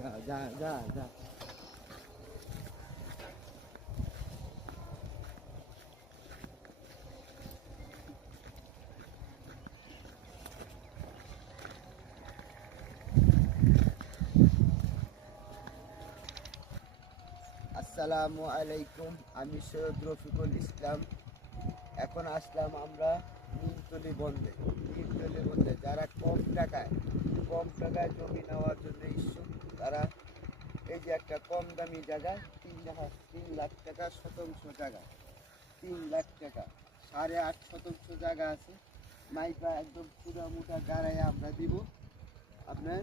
যা যা যা যা। আসসালামু আলাইকুম, আমি সৈয়দ রফিকুল ইসলাম। এখন আসলাম আমরা নিমতলি বন্ধে যারা কম টাকায় জমি নেওয়ার জন্য ইচ্ছুক, তারা এই যে একটা কম দামি জায়গা, 3.5 টাকা শতাংশ জায়গা, 3 লাখ টাকা, 8.5 শতাংশ জায়গা আছে। মাইপা একদম পুরা মোটা গাড়াইয়া আমরা দিব আপনার